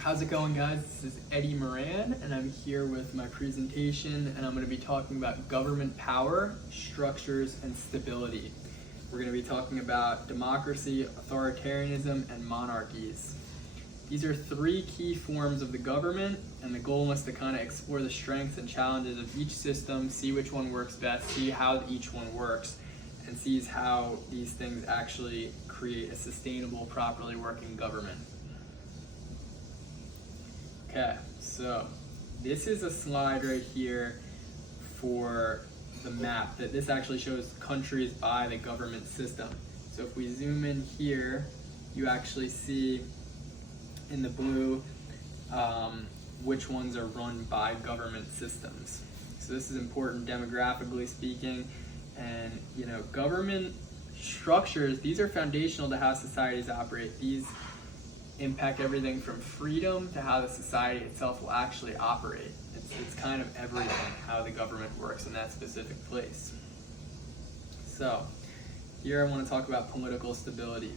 How's it going, guys? This is Eddie Moran, and I'm here with my presentation, and I'm going to be talking about government power, structures, and stability. We're going to be talking about democracy, authoritarianism, and monarchies. These are three key forms of the government, and the goal is to kind of explore the strengths and challenges of each system, see which one works best, see how each one works, and see how these things actually create a sustainable, properly working government. Okay, so this is a slide right here for the map that this actually shows countries by the government system. So if we zoom in here, you actually see in the blue which ones are run by government systems. So this is important demographically speaking, and government structures, these are foundational to how societies operate. These impact everything from freedom to how the society itself will actually operate. It's kind of everything, how the government works in that specific place. So here I want to talk about political stability.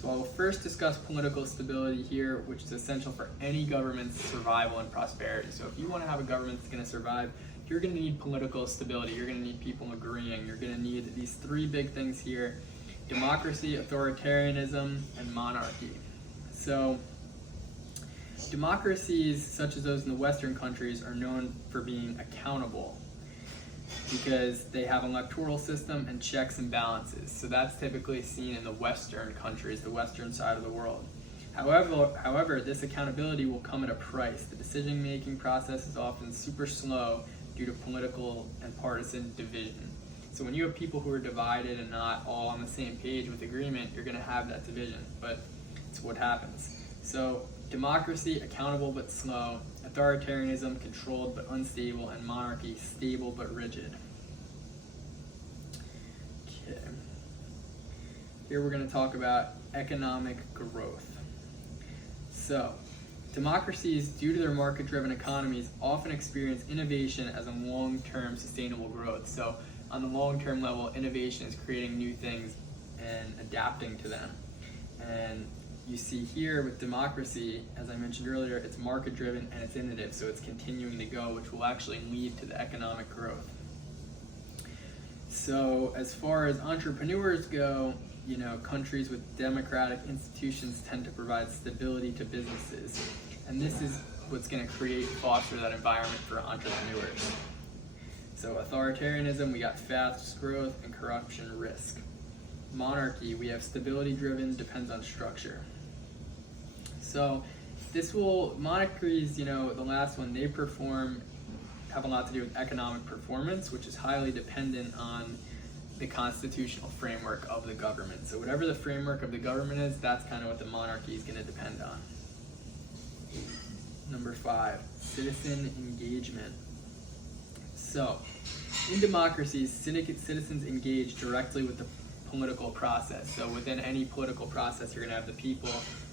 So I will first discuss political stability here, which is essential for any government's survival and prosperity. So if you want to have a government that's going to survive, you're going to need political stability. You're going to need people agreeing. You're going to need these three big things here: democracy, authoritarianism, and monarchy. So democracies such as those in the Western countries are known for being accountable because they have an electoral system and checks and balances. So that's typically seen in the Western countries, the Western side of the world. However, this accountability will come at a price. The decision-making process is often super slow due to political and partisan division. So when you have people who are divided and not all on the same page with agreement, you're going to have that division. But it's what happens. So democracy, accountable but slow; authoritarianism, controlled but unstable; and monarchy, stable but rigid. Okay. Here we're going to talk about economic growth. So democracies, due to their market-driven economies, often experience innovation as a long-term sustainable growth. So on the long-term level, innovation is creating new things and adapting to them. And you see here with democracy, as I mentioned earlier, it's market-driven and it's innovative, so it's continuing to go, which will actually lead to the economic growth. So as far as entrepreneurs go, countries with democratic institutions tend to provide stability to businesses, and this is what's going to foster that environment for entrepreneurs. So authoritarianism, we got fast growth and corruption risk. Monarchy, we have stability driven, depends on structure. So monarchies, the last one, they have a lot to do with economic performance, which is highly dependent on the constitutional framework of the government. So whatever the framework of the government is, that's kind of what the monarchy is going to depend on. Number 5, citizen engagement. So in democracies, citizens engage directly with the political process. So within any political process, you're going to have the people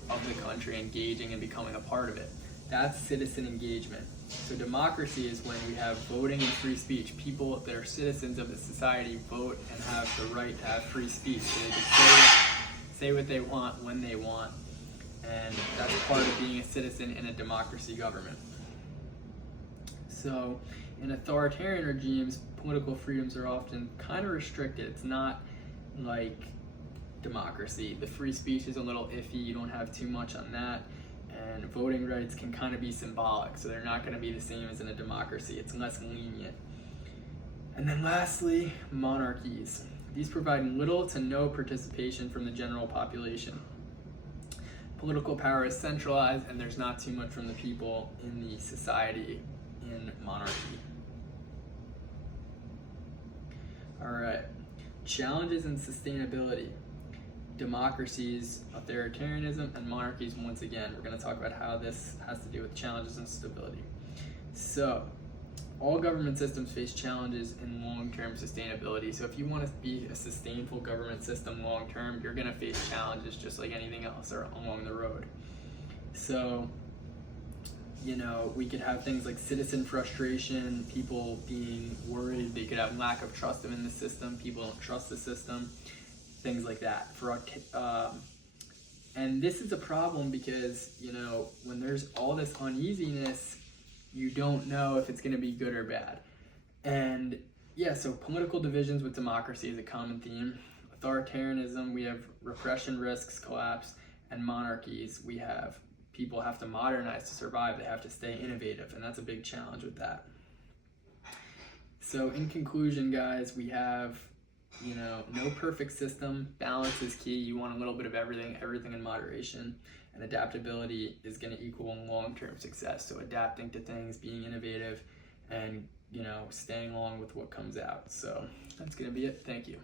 of the country engaging and becoming a part of it. That's citizen engagement. So democracy is when we have voting and free speech. People that are citizens of the society vote and have the right to have free speech. So they can say what they want when they want. And that's part of being a citizen in a democracy government. So in authoritarian regimes, political freedoms are often kind of restricted. It's not like democracy. The free speech is a little iffy. You don't have too much on that. And voting rights can kind of be symbolic, so they're not going to be the same as in a democracy. It's less lenient. And then lastly, monarchies. These provide little to no participation from the general population. Political power is centralized, and there's not too much from the people in the society in monarchy. All right. Challenges and sustainability. Democracies, authoritarianism, and monarchies. Once again, we're going to talk about how this has to do with challenges and stability. So all government systems face challenges in long-term sustainability. So if you want to be a sustainable government system long-term, you're going to face challenges just like anything else or along the road. So we could have things like citizen frustration, people being worried, they could have lack of trust in the system, people don't trust the system, things like that. And this is a problem because, you know, when there's all this uneasiness, you don't know if it's going to be good or bad. And yeah, so political divisions with democracy is a common theme. Authoritarianism, we have repression risks, collapse, and monarchies, we have people have to modernize to survive, they have to stay innovative, and that's a big challenge with that. So in conclusion, guys, we have, you know, no perfect system. Balance is key. You want a little bit of everything in moderation, and adaptability is going to equal long-term success. So adapting to things, being innovative, and, you know, staying along with what comes out. So that's going to be it. Thank you.